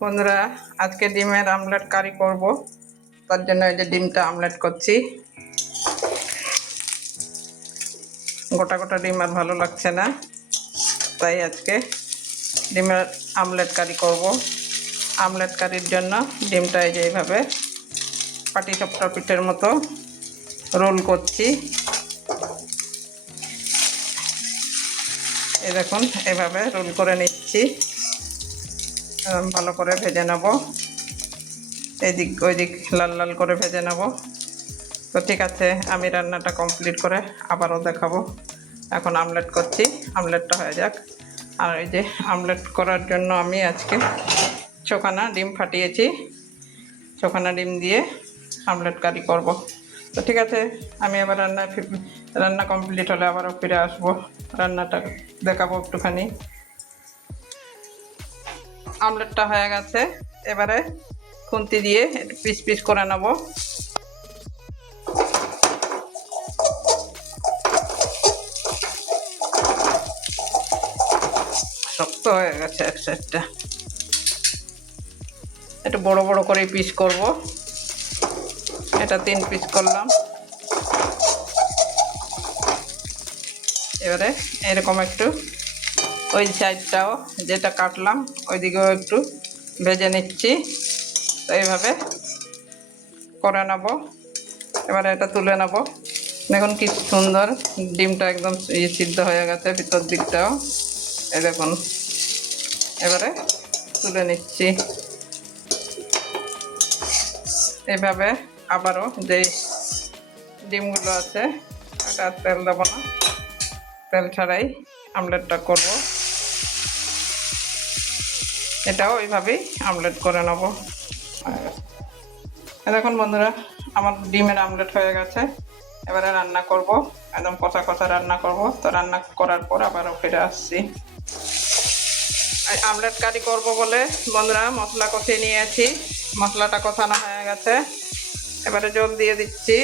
বন্ধুরা, আজকে ডিমের আমলেট কারি করব। তার জন্য এই যে ডিমটা আমলেট করছি। গোটা গোটা ডিম আর ভালো লাগছে না, তাই আজকে ডিমের আমলেট কারি করব। আমলেট কারির জন্য ডিমটা এই যে এইভাবে পাটিসাপটা পিঠের মতো রোল করছি। এই দেখুন, এভাবে রোল করে নিচ্ছি। ভালো করে ভেজে নেব, এদিক ওই দিক লাল লাল করে ভেজে নেব। তো ঠিক আছে, আমি রান্নাটা কমপ্লিট করে আবারও দেখাবো। এখন আমলেট করছি, আমলেটটা হয়ে যাক। আর এই যে আমলেট করার জন্য আমি আজকে 6খানা ডিম ফাটিয়েছি। 6খানা ডিম দিয়ে আমলেট কারি করব। তো ঠিক আছে, আমি আবার রান্না কমপ্লিট হলে আবারও ফিরে আসবো, রান্নাটা দেখাবো একটুখানি। আমলেটটা হয়ে গেছে, এবারে খুন্তি দিয়ে একটু পিস পিস করে নেব। শক্ত হয়ে গেছে এক সাইডটা, একটু বড় বড় করে পিস করব। এটা 3 পিস করলাম। এবারে এরকম একটু ওই সাইডটাও যেটা কাটলাম ওই দিকেও একটু ভেজে নিচ্ছি। তো এইভাবে করে নেব। এবারে এটা তুলে নেব। দেখুন কি সুন্দর ডিমটা একদম সিদ্ধ হয়ে গেছে, ভিতর দিকটাও। এই দেখুন, এবারে তুলে নিচ্ছি। এইভাবে আবারও যে ডিমগুলো আছে এটা তেল দেবো না, তেল ছাড়াই আমলেটটা করব। এটাও ওইভাবেই আমলেট করে নেব। দেখুন বন্ধুরা, আমার ডিমের আমলেট হয়ে গেছে। এবারে রান্না করব, একদম কষা কষা রান্না করব। তো রান্না করার পর আবারও ফিরে আসছি। আমলেট কারি করব বলে বন্ধুরা মশলা কষিয়ে নিয়েছি। মশলাটা কষানো হয়ে গেছে, এবারে জল দিয়ে দিচ্ছি।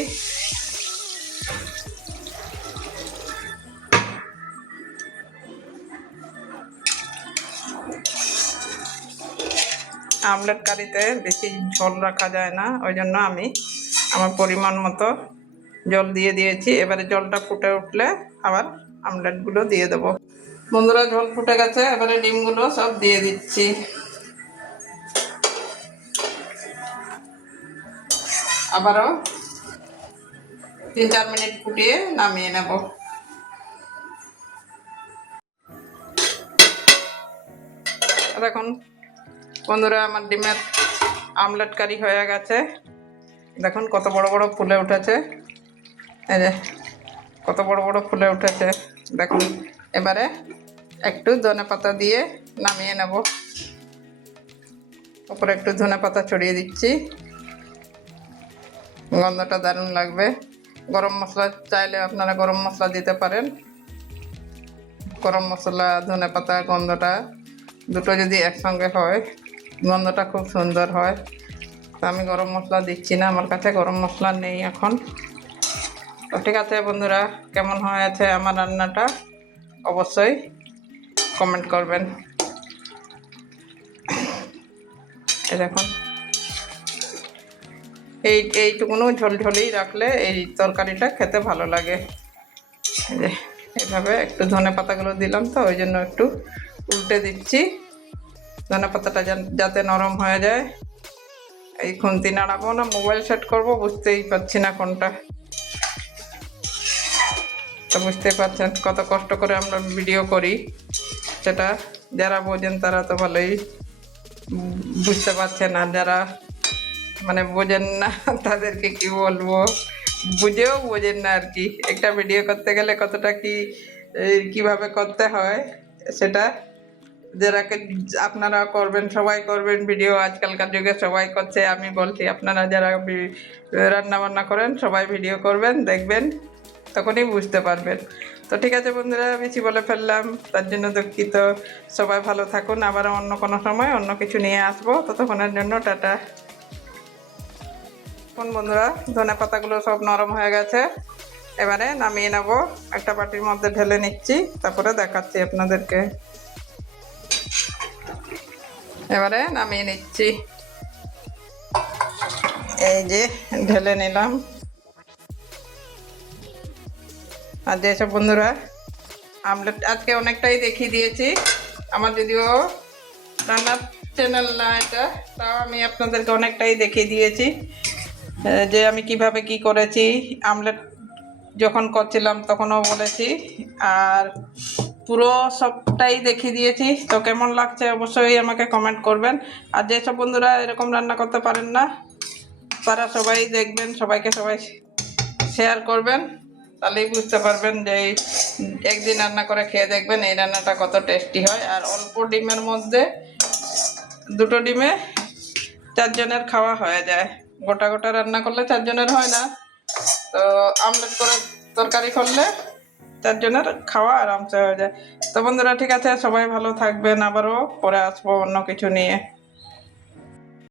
আমলেট কারিতে বেশি ঝোল রাখা যায় না, ওই জন্য আমি আমার পরিমাণ মতো জল দিয়ে দিয়েছি। এবারে জলটা ফুটে উঠলে আবার আমলেটগুলো দিয়ে দেবো। বন্ধুরা, ঝোল ফুটে গেছে, এবারে ডিমগুলো সব দিয়ে দিচ্ছি। আবারও 3-4 মিনিট ফুটিয়ে নামিয়ে নেব। দেখুন বন্ধুরা, আমার ডিমের আমলেট কারি হয়ে গেছে। দেখুন কত বড় বড় ফুলে উঠেছে, এই যে কত বড় বড় ফুলে উঠেছে দেখুন। এবারে একটু ধনেপাতা দিয়ে নামিয়ে নেব। উপরে একটু ধনেপাতা ছড়িয়ে দিচ্ছি, গন্ধটা দারুণ লাগবে। গরম মশলা চাইলে আপনারা গরম মশলা দিতে পারেন। গরম মশলা ধনেপাতা গন্ধটা দুটো যদি একসঙ্গে হয়, গন্ধটা খুব সুন্দর হয়। তো আমি গরম মশলা দিচ্ছি না, আমার কাছে গরম মশলা নেই এখন। তো ঠিক আছে বন্ধুরা, কেমন হয়েছে আমার রান্নাটা অবশ্যই কমেন্ট করবেন। এই দেখুন, এইটুকুনো ঝোলঝোলেই রাখলে এই তরকারিটা খেতে ভালো লাগে। এই যে এইভাবে একটু ধনে পাতাগুলো দিলাম, তো ওই জন্য একটু উল্টে দিচ্ছি। ধনে পাতাটা যাতে নরম হয়ে যায়। এই খুন্তি নাড়াবো না মোবাইল সেট করব, বুঝতেই পারছি না কোনটা। তো বুঝতেই পারছেন কত কষ্ট করে আমরা ভিডিও করি, সেটা যারা বোঝেন তারা তো ভালোই বুঝতে পারছেন, আর যারা মানে বোঝেন না তাদেরকে কি বলবো, বুঝেও বোঝেন না আর কি। একটা ভিডিও করতে গেলে কতটা কিভাবে করতে হয় সেটা যারা আপনারা করবেন, সবাই করবেন ভিডিও। আজকালকার যুগে সবাই করছে, আমি বলছি আপনারা যারা রান্না বান্না করেন সবাই ভিডিও করবেন, দেখবেন, তখনই বুঝতে পারবেন। তো ঠিক আছে বন্ধুরা, বেশি বলে ফেললাম, তার জন্য দুঃখিত। সবাই ভালো থাকুন, আবার অন্য কোনো সময় অন্য কিছু নিয়ে আসবো। ততক্ষণের জন্য টাটা। এখন বন্ধুরা ধনে পাতাগুলো সব নরম হয়ে গেছে, এবারে নামিয়ে নেব। একটা বাটির মধ্যে ঢেলে নিচ্ছি, তারপরে দেখাচ্ছি আপনাদেরকে। এবারে নামিয়ে নিচ্ছি। এই যে ঢেলে নিলাম। আর যেসব বন্ধুরা আমলেট আজকে অনেকটাই দেখিয়ে দিয়েছি, আমার যদিও রান্নার চ্যানেল না এটা, তাও আমি আপনাদেরকে অনেকটাই দেখিয়ে দিয়েছি যে আমি কিভাবে কি করেছি। আমলেট যখন করছিলাম তখনও বলেছি, আর পুরো সবটাই দেখিয়ে দিয়েছি। তো কেমন লাগছে অবশ্যই আমাকে কমেন্ট করবেন। আর যেসব বন্ধুরা এরকম রান্না করতে পারেন না, তারা সবাই দেখবেন, সবাইকে সবাই শেয়ার করবেন, তাহলেই বুঝতে পারবেন যে একদিন রান্না করে খেয়ে দেখবেন এই রান্নাটা কত টেস্টি হয়। আর অল্প ডিমের মধ্যে, দুটো ডিমে 4 জনের খাওয়া হয়ে যায়। গোটা গোটা রান্না করলে 4 জনের হয় না, তো আমলেট করে তরকারি করলে 4 জনের খাওয়া আরামসে হয়ে যায়। তো বন্ধুরা ঠিক আছে, সবাই ভালো থাকবেন, আবারও পরে আসবো অন্য কিছু নিয়ে।